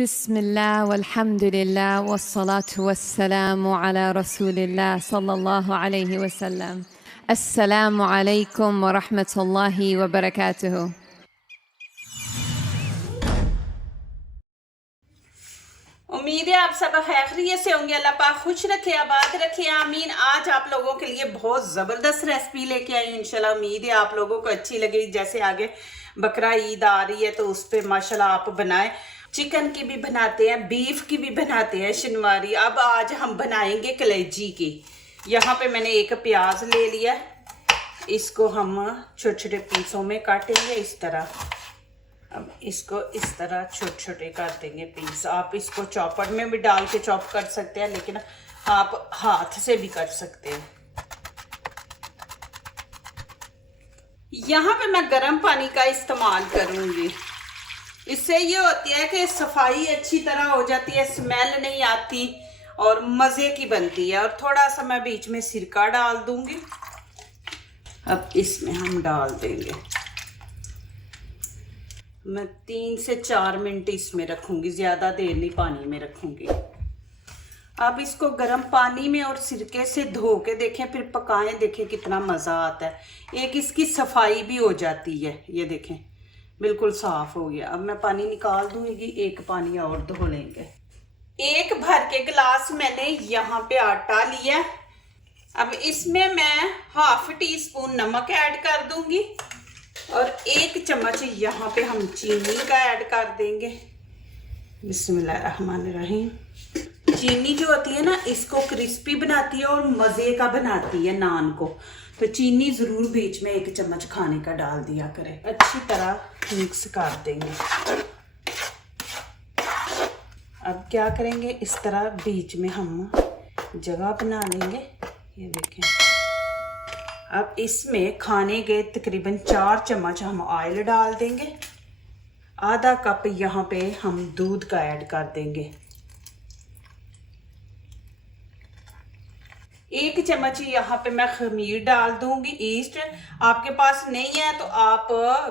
बिस्मिल्लाह वल्हम्दुलिल्लाह वस्सलातु वस्सलामु अला रसूलिल्लाह सल्लल्लाहु अलैहि वसल्लम। अस्सलामु अलैकुम व रहमतुल्लाहि व बरकातुहू। उम्मीद है आप सब खैरियत से होंगे। अल्लाह पाक खुश रखे, आबाद रखे, आमीन। आज आप लोगों के लिए बहुत ज़बरदस्त रेसिपी लेके आई हूँ। इंशाल्लाह उम्मीद है आप लोगों को अच्छी लगेगी। जैसे आगे बकरा ईद आ रही है तो उस पर माशाल्लाह आप बनाएं। चिकन की भी बनाते हैं, बीफ की भी बनाते हैं, शनिवारी। अब आज हम बनाएंगे कलेजी की। यहाँ पे मैंने एक प्याज ले लिया, इसको हम छोटे छोटे पीसों में काटेंगे इस तरह। अब इसको इस तरह छोटे छोटे कर देंगे पीस। आप इसको चॉपर में भी डाल के चॉप कर सकते हैं, लेकिन आप हाथ से भी कर सकते हैं। यहाँ पे मैं गर्म पानी का इस्तेमाल करूँगी। इससे ये होती है कि सफाई अच्छी तरह हो जाती है, स्मेल नहीं आती और मज़े की बनती है। और थोड़ा सा मैं बीच में सिरका डाल दूँगी। अब इसमें हम डाल देंगे, मैं 3 से 4 मिनट इसमें रखूँगी, ज़्यादा देर नहीं पानी में रखूँगी। आप इसको गर्म पानी में और सिरके से धो के देखें, फिर पकाएं, देखें कितना मज़ा आता है। एक इसकी सफाई भी हो जाती है। ये देखें बिल्कुल साफ़ हो गया। अब मैं पानी निकाल दूँगी, एक पानी और धो लेंगे। एक भर के गिलास मैंने यहाँ पे आटा लिया। अब इसमें मैं ½ टीस्पून नमक ऐड कर दूँगी और 1 चम्मच यहाँ पे हम चीनी का ऐड कर देंगे। बिस्मिल्लाहिर्रहमानिर्रहीम। चीनी जो होती है ना, इसको क्रिस्पी बनाती है और मज़े का बनाती है नान को। तो चीनी ज़रूर बीच में 1 चम्मच खाने का डाल दिया करें। अच्छी तरह मिक्स कर देंगे। अब क्या करेंगे, इस तरह बीच में हम जगह बना लेंगे। ये देखें। अब इसमें खाने के तकरीबन 4 चम्मच हम ऑयल डाल देंगे। आधा कप यहाँ पे हम दूध का ऐड कर देंगे। 1 चम्मच यहाँ पे मैं खमीर डाल दूंगी, ईस्ट। आपके पास नहीं है तो आप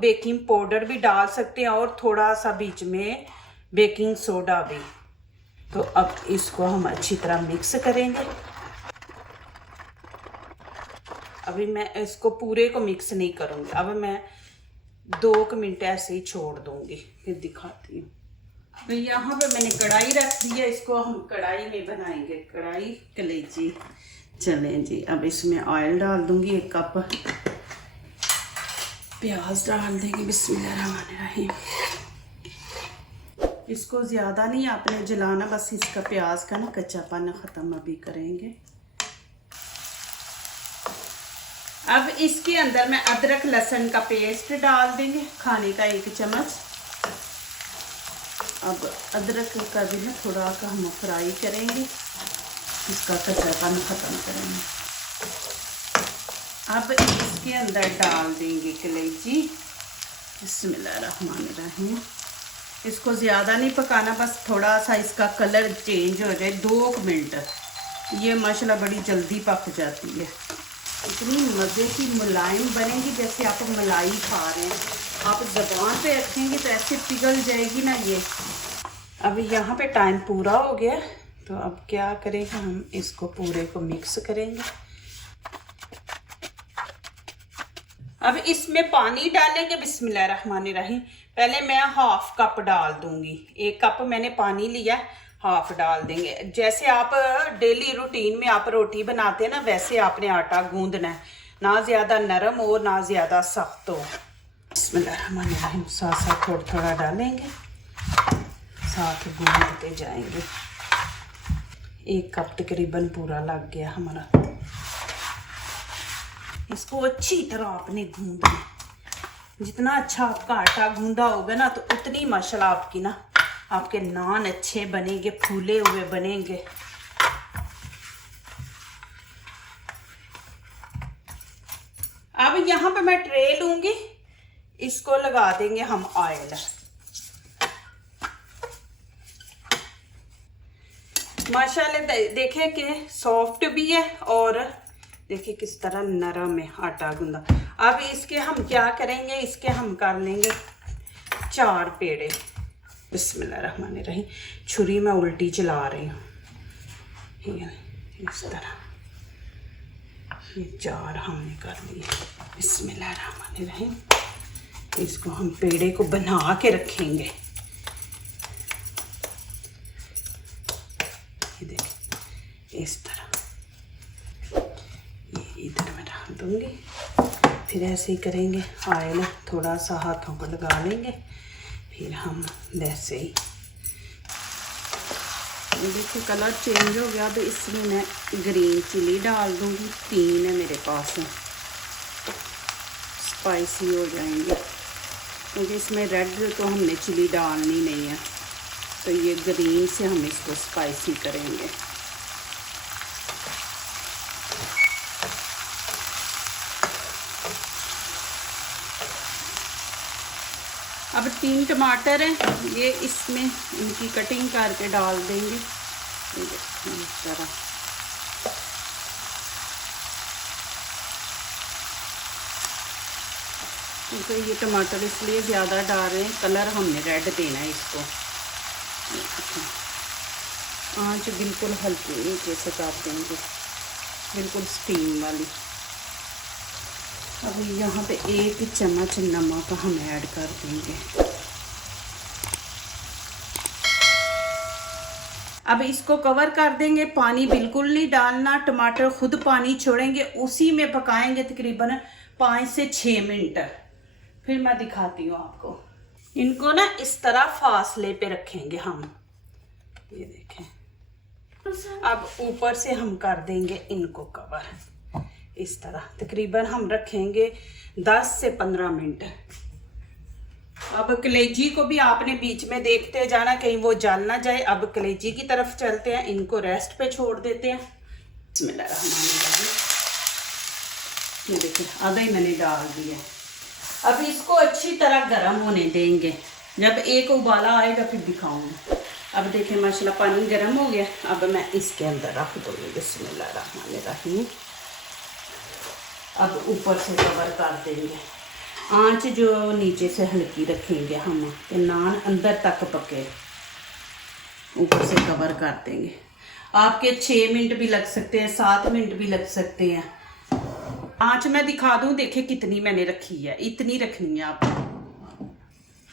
बेकिंग पाउडर भी डाल सकते हैं और थोड़ा सा बीच में बेकिंग सोडा भी। तो अब इसको हम अच्छी तरह मिक्स करेंगे। अभी मैं इसको पूरे को मिक्स नहीं करूँगी। अब मैं 2 मिनट ऐसे ही छोड़ दूँगी, फिर दिखाती हूँ। तो यहाँ पे मैंने कढ़ाई रख दी है, इसको हम कढ़ाई में बनाएंगे कढ़ाई कलेजी। चलें जी, अब इसमें ऑयल डाल दूँगी। 1 कप प्याज डाल देंगे। बिस्मिल्लाहिर्रहमानिर्रहीम। इसको ज़्यादा नहीं आपने जलाना, बस इसका प्याज का ना कच्चापन ख़त्म अभी करेंगे। अब इसके अंदर मैं अदरक लहसुन का पेस्ट डाल देंगे, खाने का 1 चम्मच। अब अदरक का भी ना थोड़ा सा हम फ्राई करेंगे, इसका कच्चापन ख़त्म करेंगे। अब इसके अंदर डाल देंगे कलेजी। बिस्मिल्लाहिर्रहमानिर्रहीम। इसको ज़्यादा नहीं पकाना, बस थोड़ा सा इसका कलर चेंज हो जाए, 2 मिनट। ये माशाल्लाह बड़ी जल्दी पक जाती है। इतनी मज़े की मुलायम बनेगी जैसे आप मलाई खा रहे हैं। आप ज़बान पे रखेंगे तो ऐसे पिघल जाएगी ना ये। अब यहाँ पे टाइम पूरा हो गया, तो अब क्या करेंगे, हम इसको पूरे को मिक्स करेंगे। अब इसमें पानी डालेंगे। बिस्मिल्लाहिर्रहमानिर्रहीम। पहले मैं ½ कप डाल दूँगी। 1 कप मैंने पानी लिया, ½ डाल देंगे। जैसे आप डेली रूटीन में आप रोटी बनाते हैं ना, वैसे आपने आटा गूंदना है, ना ज़्यादा नरम हो ना ज़्यादा सख्त हो। बिस्मिल्लाहिर्रहमानिर्रहीम। साथ साथ थोड़ा थोड़ा डालेंगे, साथ गूंदते जाएंगे। 1 कप तकरीबन पूरा लग गया हमारा। इसको अच्छी तरह आपने गूंदना। जितना अच्छा आपका आटा गूंदा होगा ना, तो उतनी माशाल्लाह आपकी ना आपके नान अच्छे बनेंगे, फूले हुए बनेंगे। अब यहाँ पे मैं ट्रे लूँगी, इसको लगा देंगे हम ऑयल। माशाल्लाह देखें कि सॉफ्ट भी है और देखिए किस तरह नरम है आटा गूंदा। अब इसके हम क्या करेंगे, इसके हम कर लेंगे 4 पेड़े। बिस्मिल्लाहिर्रहमानिर्रहीम। छुरी मैं उल्टी चला रही हूँ, ठीक है, इस तरह। ये 4 हमने कर लिए। बिस्मिल्लाहिर्रहमानिर्रहीम। इसको हम पेड़े को बना के रखेंगे। ये देखिए इस तरह, ये इधर मैं डाल दूँगी। फिर ऐसे ही करेंगे, ऑयल थोड़ा सा हाथों को लगा लेंगे, फिर हम वैसे ही। देखिए कलर चेंज हो गया। अब इसमें मैं ग्रीन चिली डाल दूँगी। 3 है मेरे पास, स्पाइसी हो जाएंगे, क्योंकि इसमें रेड तो हमने चिली डालनी नहीं है, तो ये ग्रीन से हम इसको स्पाइसी करेंगे। अब 3 टमाटर हैं, ये इसमें इनकी कटिंग करके डाल देंगे इस तरह। क्योंकि ये टमाटर इसलिए ज़्यादा डाल रहे हैं, कलर हमने रेड देना है इसको। आँच बिल्कुल हल्की नीचे से कर देंगे, बिल्कुल स्टीम वाली। अब यहाँ पे 1 चम्मच नमक हम ऐड कर देंगे। अब इसको कवर कर देंगे, पानी बिल्कुल नहीं डालना, टमाटर खुद पानी छोड़ेंगे, उसी में पकाएंगे तकरीबन 5 से 6 मिनट। फिर मैं दिखाती हूँ आपको। इनको ना इस तरह फासले पे रखेंगे हम, ये देखें। अब ऊपर से हम कर देंगे इनको कवर इस तरह। तकरीबन हम रखेंगे 10 से 15 मिनट। अब कलेजी को भी आपने बीच में देखते जाना, कहीं वो जल ना जाए। अब कलेजी की तरफ चलते हैं, इनको रेस्ट पे छोड़ देते हैं। बिस्मिल्लाहिर्रहमानिर्रहीम। ये देखिए आधा ही मैंने डाल दिया। अब इसको अच्छी तरह गर्म होने देंगे, जब एक उबाला आएगा फिर दिखाऊंगी। अब देखिए माशाल्लाह पानी गर्म हो गया। अब मैं इसके अंदर रख दूँगी। बिस्मिल्लाहिर्रहमानिर्रहीम। अब ऊपर से कवर कर देंगे, आंच जो नीचे से हल्की रखेंगे हम, कि नान अंदर तक पके। ऊपर से कवर कर देंगे। आपके 6 मिनट भी लग सकते हैं, 7 मिनट भी लग सकते हैं। आंच मैं दिखा दूं, देखिए कितनी मैंने रखी है, इतनी रखनी है आपको।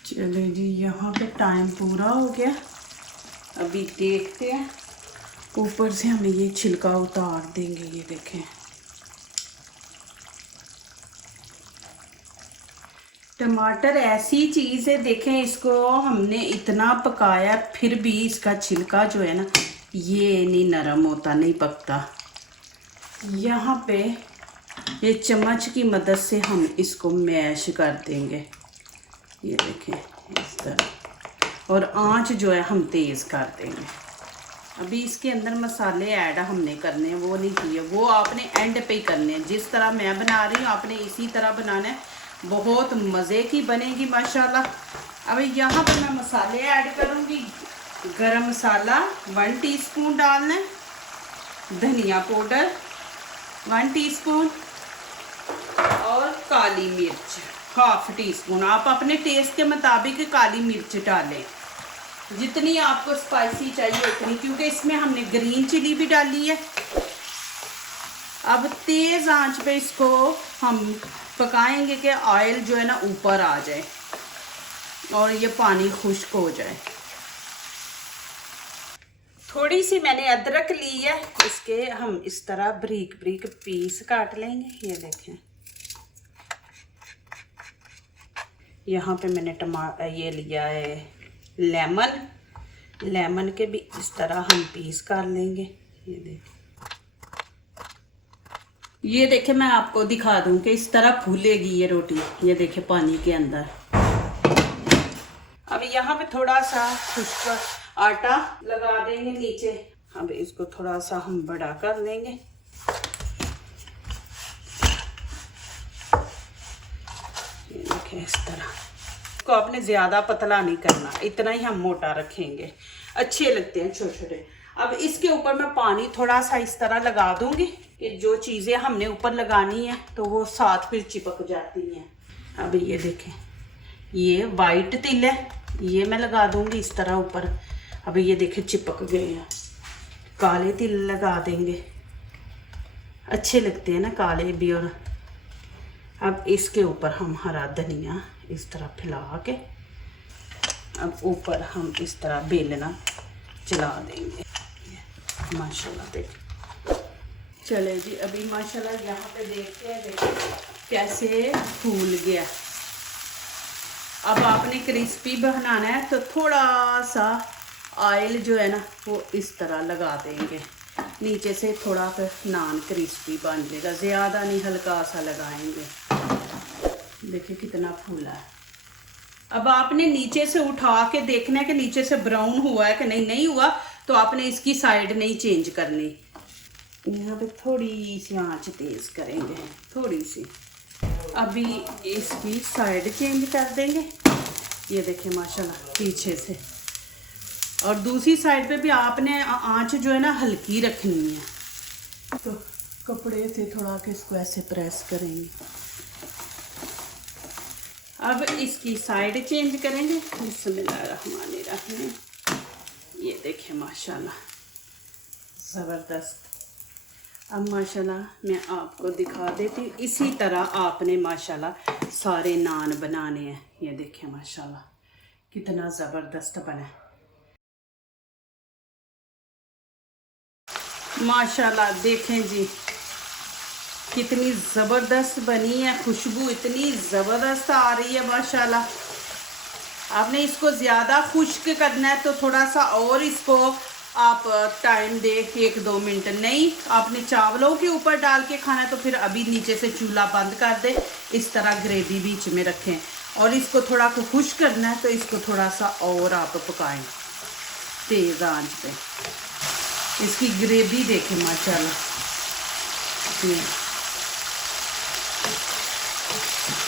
चले जी, यहाँ पे टाइम पूरा हो गया। अभी देखते हैं, ऊपर से हमें ये छिलका उतार देंगे। ये देखें टमाटर ऐसी चीज़ है, देखें इसको हमने इतना पकाया फिर भी इसका छिलका जो है ना ये नहीं नरम होता, नहीं पकता। यहाँ पे ये चम्मच की मदद से हम इसको मैश कर देंगे। ये देखें इस तरह, और आंच जो है हम तेज़ कर देंगे। अभी इसके अंदर मसाले ऐड हमने करने हैं, वो नहीं किए, वो आपने एंड पे ही करने हैं। जिस तरह मैं बना रही हूँ आपने इसी तरह बनाना है, बहुत मज़े की बनेगी माशाल्लाह। अब यहाँ पे मैं मसाले ऐड करूँगी। गरम मसाला 1 टीस्पून डालना है, धनिया पाउडर 1 टीस्पून, और काली मिर्च 1/2 टीस्पून। आप अपने टेस्ट के मुताबिक काली मिर्च डालें, जितनी आपको स्पाइसी चाहिए उतनी, क्योंकि इसमें हमने ग्रीन चिली भी डाली है। अब तेज़ आंच पे इसको हम पकाएंगे कि ऑयल जो है ना ऊपर आ जाए और ये पानी खुश्क हो जाए। थोड़ी सी मैंने अदरक ली है, इसके हम इस तरह बारीक बारीक पीस काट लेंगे। ये देखें, यहाँ पे मैंने ये लिया है लेमन के भी इस तरह हम पीस कर लेंगे। ये देखें मैं आपको दिखा दूं कि इस तरह फूलेगी ये रोटी। ये देखें पानी के अंदर। अब यहाँ पे थोड़ा सा खुश्क आटा लगा देंगे नीचे। अब इसको थोड़ा सा हम बड़ा कर लेंगे। ये देखें इस तरह। इसको आपने ज़्यादा पतला नहीं करना, इतना ही हम मोटा रखेंगे, अच्छे लगते हैं छोटे छोटे। अब इसके ऊपर मैं पानी थोड़ा सा इस तरह लगा दूंगी कि जो चीज़ें हमने ऊपर लगानी है तो वो साथ फिर चिपक जाती हैं। अब ये देखें, ये वाइट तिल है, ये मैं लगा दूंगी इस तरह ऊपर। अभी ये देखे चिपक गए हैं। काले तिल लगा देंगे, अच्छे लगते हैं ना काले भी। और अब इसके ऊपर हम हरा धनिया इस तरह फैला के अब ऊपर हम इस तरह बेलना चला देंगे। माशाल्लाह देख, चले जी अभी माशाल्लाह यहाँ पे देखते हैं, देखिए कैसे फूल गया। अब आपने क्रिस्पी बनाना है तो थोड़ा सा ऑयल जो है ना वो इस तरह लगा देंगे नीचे से, थोड़ा सा नान क्रिस्पी बन जाएगा। ज़्यादा नहीं, हल्का सा लगाएंगे। देखिए कितना फूला है। अब आपने नीचे से उठा के देखना है कि नीचे से ब्राउन हुआ है कि नहीं हुआ, तो आपने इसकी साइड नहीं चेंज करनी। यहाँ पे थोड़ी सी आंच तेज़ करेंगे, थोड़ी सी। अभी इसकी साइड चेंज कर देंगे। ये देखिए माशाल्लाह पीछे से, और दूसरी साइड पे भी आपने आंच जो है ना हल्की रखनी है। तो कपड़े से थोड़ा के इसको ऐसे प्रेस करेंगे। अब इसकी साइड चेंज करेंगे। बिस्मिल्लाहिर्रहमानिर्रहीम। ये देखिए माशाल्लाह ज़बरदस्त। अब माशाल्लाह मैं आपको दिखा देती हूँ। इसी तरह आपने माशाल्लाह सारे नान बनाने हैं। ये देखिए माशाल्लाह कितना ज़बरदस्त बना है। माशाल्लाह देखें जी कितनी ज़बरदस्त बनी है। खुशबू इतनी ज़बरदस्त आ रही है माशाल्लाह। आपने इसको ज़्यादा खुश्क करना है तो थोड़ा सा और इसको आप टाइम दे, 1-2 मिनट। नहीं, आपने चावलों के ऊपर डाल के खाना है तो फिर अभी नीचे से चूल्हा बंद कर दे, इस तरह ग्रेवी बीच में रखें। और इसको थोड़ा खुश्क करना है तो इसको थोड़ा सा और आप पकाएं तेज़ आंच पे। इसकी ग्रेवी देखें माशाल्लाह। ये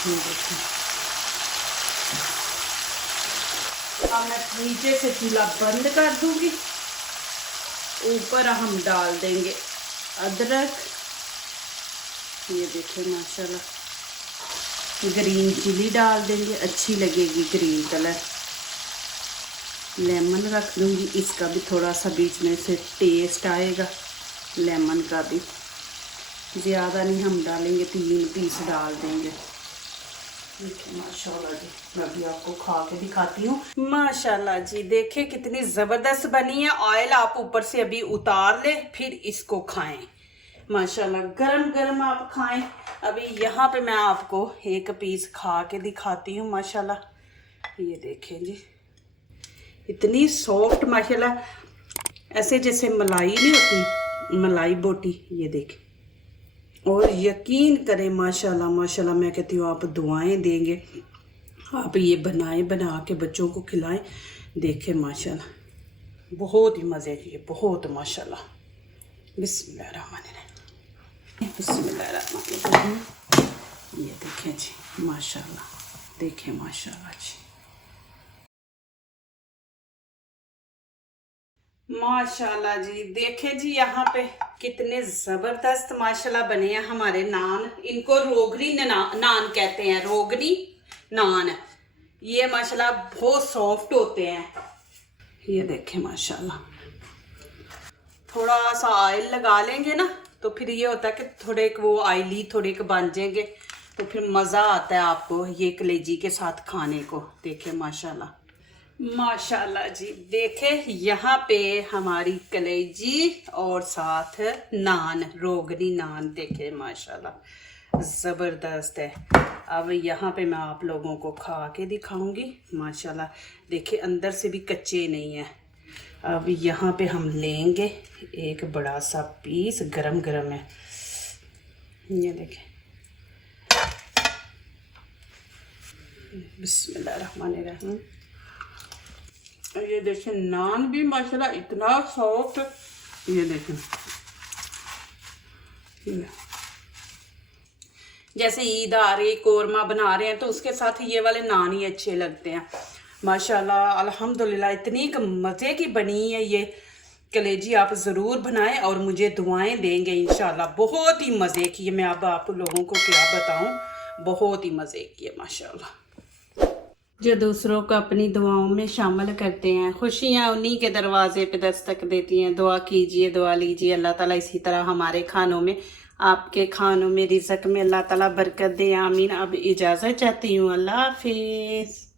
देखें। अब मैं नीचे से चूल्हा बंद कर दूंगी। ऊपर हम डाल देंगे अदरक। ये देखें माशाल्लाह। ग्रीन चिली डाल देंगे, अच्छी लगेगी ग्रीन कलर। लेमन रख दूंगी, इसका भी थोड़ा सा बीच में से टेस्ट आएगा लेमन का भी। ज़्यादा नहीं हम डालेंगे, 3 पीस डाल देंगे। माशाल्लाह जी मैं भी आपको खा के दिखाती हूँ। माशाल्लाह जी देखिए कितनी ज़बरदस्त बनी है। ऑयल आप ऊपर से अभी उतार ले, फिर इसको खाएं। माशाल्लाह गरम गरम आप खाएं। अभी यहाँ पे मैं आपको एक पीस खा के दिखाती हूँ माशाल्लाह। ये देखें जी इतनी सॉफ्ट माशाल्लाह, ऐसे जैसे मलाई नहीं होती, मलाई बोटी। ये देखें, और यकीन करें माशाल्लाह माशाल्लाह मैं कहती हूँ आप दुआएं देंगे। आप ये बना के बच्चों को खिलाएं। देखें माशाल्लाह बहुत ही मज़े की है, बहुत माशाल्लाह। बिस्मिल्लाहिर्रहमानिर्रहीम, बिस्मिल्लाहिर्रहमानिर्रहीम। ये देखें जी माशाल्लाह, देखें माशाल्लाह जी माशाल्लाह जी। देखें जी यहाँ पे कितने ज़बरदस्त माशाल्लाह बने हैं हमारे नान। इनको रोगनी नान कहते हैं, रोगनी नान। ये माशाल्लाह बहुत सॉफ्ट होते हैं। ये देखें माशाल्लाह। थोड़ा सा ऑयल लगा लेंगे ना तो फिर ये होता है कि थोड़े वो ऑयली थोड़े के बन जाएंगे, तो फिर मज़ा आता है आपको ये कलेजी के साथ खाने को। देखें माशाल्लाह माशाल्लाह जी। देखे यहाँ पे हमारी कलेजी और साथ नान, रोगनी नान। देखे माशाल्लाह ज़बरदस्त है। अब यहाँ पे मैं आप लोगों को खा के दिखाऊंगी माशाल्लाह। देखे अंदर से भी कच्चे नहीं है। अब यहाँ पे हम लेंगे एक बड़ा सा पीस, गरम गरम है। ये देखें बिस्मिल्लाहिर्रहमानिर्रहीम। ये देखें नान भी माशाल्लाह इतना सॉफ्ट। ये देखें जैसे ईद आ रही, कोरमा बना रहे हैं तो उसके साथ ये वाले नान ही अच्छे लगते हैं माशाल्लाह। अल्हम्दुलिल्लाह इतनी मज़े की बनी है ये कलेजी। आप ज़रूर बनाएं और मुझे दुआएं देंगे इंशाल्लाह। बहुत ही मज़े की है। मैं अब आप लोगों को क्या बताऊं, बहुत ही मज़े की है माशाल्लाह। जो दूसरों को अपनी दुआओं में शामिल करते हैं, खुशियाँ उन्हीं के दरवाजे पे दस्तक देती हैं। दुआ कीजिए, दुआ लीजिए, अल्लाह ताला इसी तरह हमारे खानों में, आपके खानों में, रिज़्क में अल्लाह ताला बरकत दे। आमीन। अब इजाज़त चाहती हूँ, अल्लाह हाफिज़।